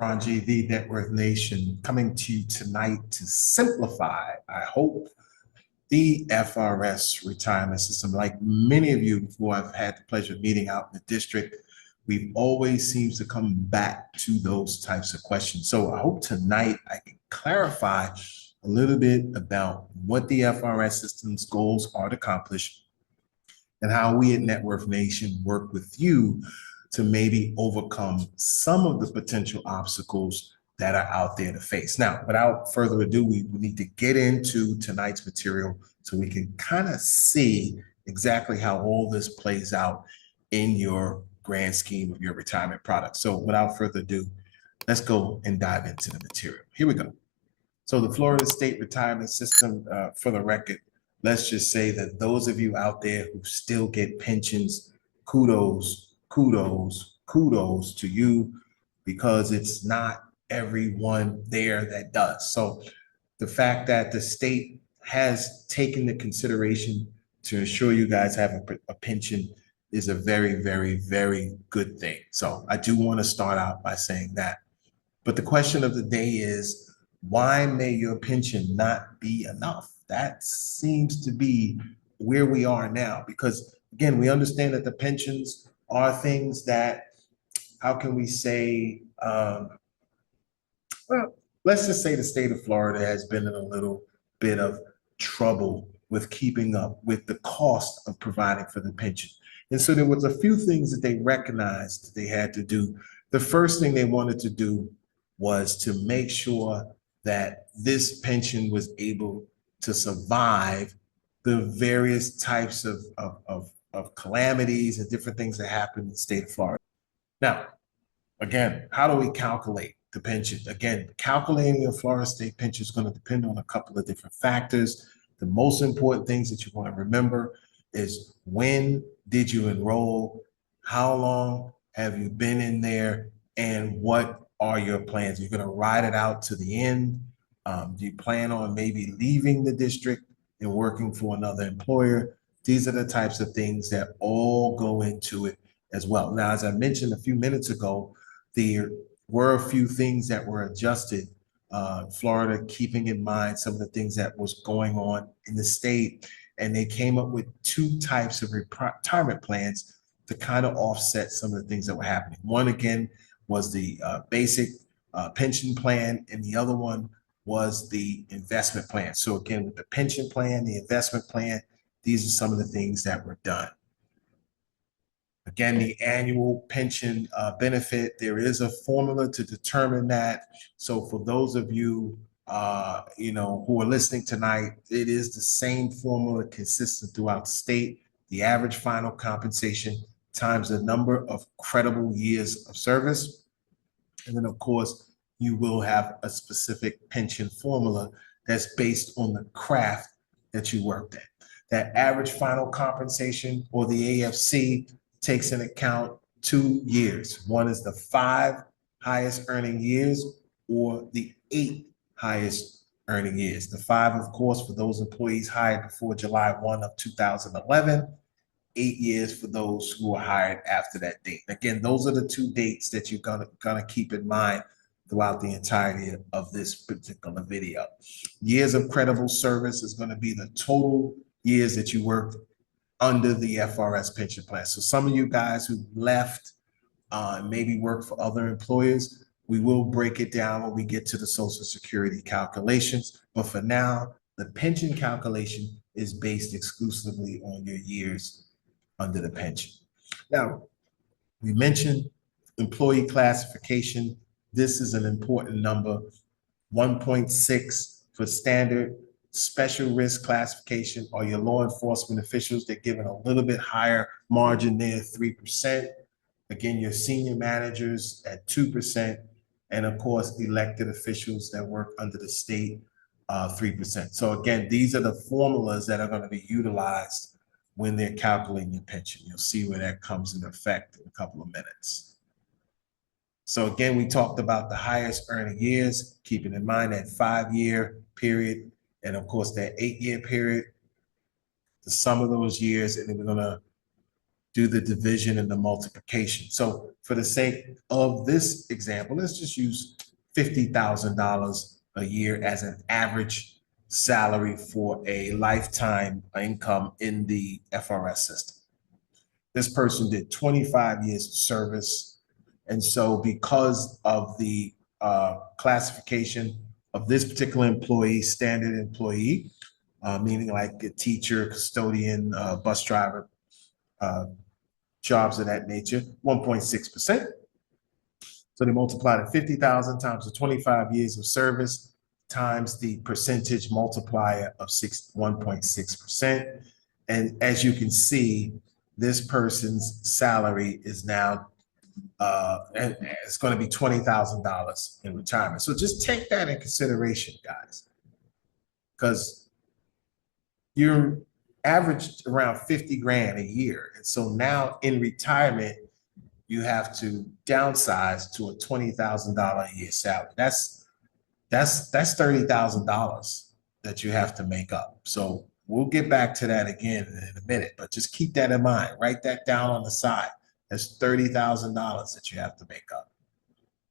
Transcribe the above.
Ranji, the Net Worth Nation, coming to you tonight to simplify, I hope, the FRS retirement system. Like many of you who I've had the pleasure of meeting out in the district, we've always seems to come back to those types of questions. So I hope tonight I can clarify a little bit about what the FRS system's goals are to accomplish and how we at Net Worth Nation work with you to maybe overcome some of the potential obstacles that are out there to face. Now, without further ado, we need to get into tonight's material so we can kind of see exactly how all this plays out in your grand scheme of your retirement product. So without further ado, let's go and dive into the material. Here we go. So the Florida State Retirement System, for the record, let's just say that those of you out there who still get pensions, kudos, kudos, kudos to you, because it's not everyone there that does. So the fact that the state has taken the consideration to ensure you guys have a pension is a very, very, very good thing. So I do want to start out by saying that. But the question of the day is, why may your pension not be enough? That seems to be where we are now, because again, we understand that the pensions are things that, how can we say, well, let's just say the state of Florida has been in a little bit of trouble with keeping up with the cost of providing for the pension. And so there was a few things that they recognized that they had to do. The first thing they wanted to do was to make sure that this pension was able to survive the various types of calamities and different things that happen in the state of Florida. Now, again, how do we calculate the pension? Again, calculating a Florida state pension is going to depend on a couple of different factors. The most important things that you want to remember is, when did you enroll? How long have you been in there? And what are your plans? You're going to ride it out to the end. Do you plan on maybe leaving the district and working for another employer? These are the types of things that all go into it as well. Now, as I mentioned a few minutes ago, there were a few things that were adjusted. Florida, keeping in mind some of the things that was going on in the state, and they came up with two types of retirement plans to kind of offset some of the things that were happening. One, again, was the basic pension plan, and the other one was the investment plan. So again, with the pension plan, the investment plan, these are some of the things that were done. Again, the annual pension benefit, there is a formula to determine that. So for those of you, who are listening tonight, it is the same formula consistent throughout the state. The average final compensation times the number of credible years of service. And then, of course, you will have a specific pension formula that's based on the craft that you worked at. That average final compensation, or the AFC, takes into account 2 years. One is the 5 highest earning years, or the 8 highest earning years. The 5, of course, for those employees hired before July 1 of 2011, 8 years for those who were hired after that date. Again, those are the 2 dates that you're gonna keep in mind throughout the entirety of this particular video. Years of credible service is going to be the total years that you worked under the FRS pension plan. So some of you guys who left, maybe work for other employers, we will break it down when we get to the Social Security calculations. But for now, the pension calculation is based exclusively on your years under the pension. Now, we mentioned employee classification. This is an important number. 1.6 for standard. Special risk classification are your law enforcement officials. They're given a little bit higher margin there, 3%. Again, your senior managers at 2%. And of course, elected officials that work under the state, 3%. So again, these are the formulas that are going to be utilized when they're calculating your pension. You'll see where that comes into effect in a couple of minutes. So again, we talked about the highest earning years, keeping in mind that 5-year period, and of course that 8-year period, the sum of those years, and then we're gonna do the division and the multiplication. So for the sake of this example, let's just use $50,000 a year as an average salary for a lifetime income in the FRS system. This person did 25 years of service. And so because of the classification of this particular employee, standard employee, meaning like a teacher, custodian, bus driver, jobs of that nature, 1.6%. So they multiplied it 50,000 times the 25 years of service times the percentage multiplier of 1.6%. And as you can see, this person's salary is now and it's going to be $20,000 in retirement. So just take that in consideration, guys, because you're averaged around 50 grand a year. And so now in retirement, you have to downsize to a $20,000 a year salary. That's $30,000 that you have to make up. So we'll get back to that again in a minute, but just keep that in mind. Write that down on the side. That's $30,000 that you have to make up.